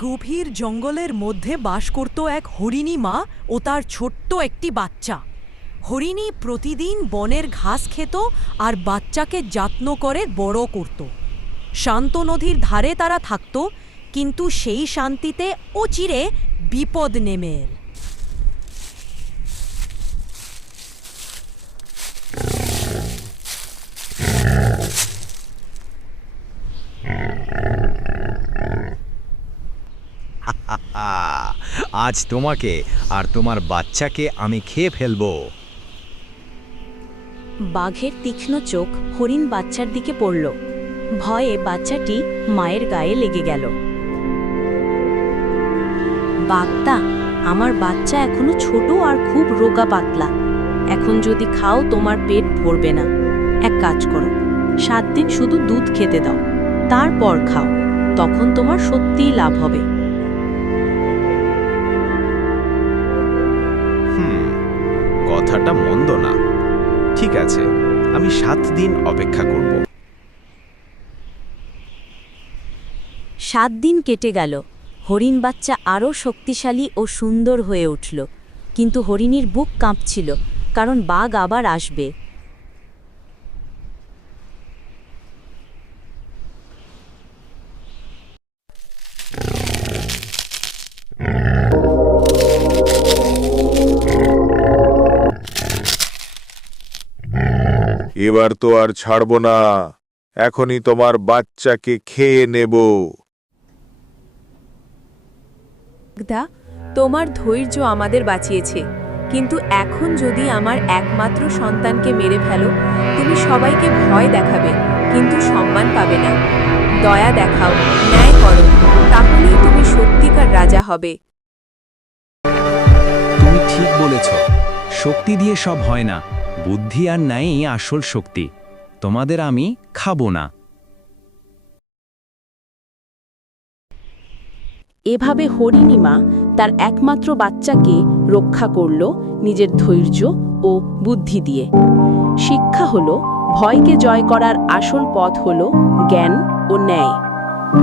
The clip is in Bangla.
গভীর জঙ্গলের মধ্যে বাস করত এক হরিণী মা ও তার ছোট্ট একটি বাচ্চা। হরিণী প্রতিদিন বনের ঘাস খেত আর বাচ্চাকে যত্ন করে বড় করত। শান্ত নদীর ধারে তারা থাকত, কিন্তু সেই শান্তিতে অচিরে বিপদ নেমে এল। আজ তোমাকে আর তোমার বাচ্চাকে আমি খেয়ে ফেলবো। বাঘের তীক্ষ্ণ চোখ হরিণ বাচ্চার দিকে পড়ল। ভয়ে বাচ্চাটি মায়ের গায়ে লেগে গেল। বাঘটা, আমার বাচ্চা এখনো ছোট আর খুব রোগা পাতলা। এখন যদি খাও তোমার পেট ভরবে না। এক কাজ করো, 7 দিন শুধু দুধ খেতে দাও, তারপর খাও, তখন তোমার সত্যিই লাভ হবে। কথাটা মন্দ না। ঠিক আছে, আমি 7 দিন অপেক্ষা করব। 7 দিন কেটে গেল। হরিণ বাচ্চা আরও শক্তিশালী ও সুন্দর হয়ে উঠল, কিন্তু হরিণীর বুক কাঁপছিল, কারণ বাঘ আবার আসবে। এবার তো আর ছাড়বো না, এখনই তোমার বাচ্চাকে খেয়ে নেব। তোমার ধৈর্য আমাদের বাঁচিয়েছে, কিন্তু এখন যদি আমার একমাত্র সন্তানকে মেরে ফেলো, তুমি সবাইকে ভয় দেখাবে কিন্তু সম্মান পাবে না। দয়া দেখাও, ন্যায় করো, তাহলেই তুমি সত্যিকার রাজা হবে। তুমি ঠিক বলেছ, শক্তি দিয়ে সব হয় না, বুদ্ধি আর ন্যায়ই আসল শক্তি। তোমাদের আমি খাবো না। এভাবে হরিণী মা তার একমাত্র বাচ্চাকে রক্ষা করল নিজের ধৈর্য ও বুদ্ধি দিয়ে। শিক্ষা হলো, ভয়কে জয় করার আসল পথ হলো জ্ঞান ও ন্যায়।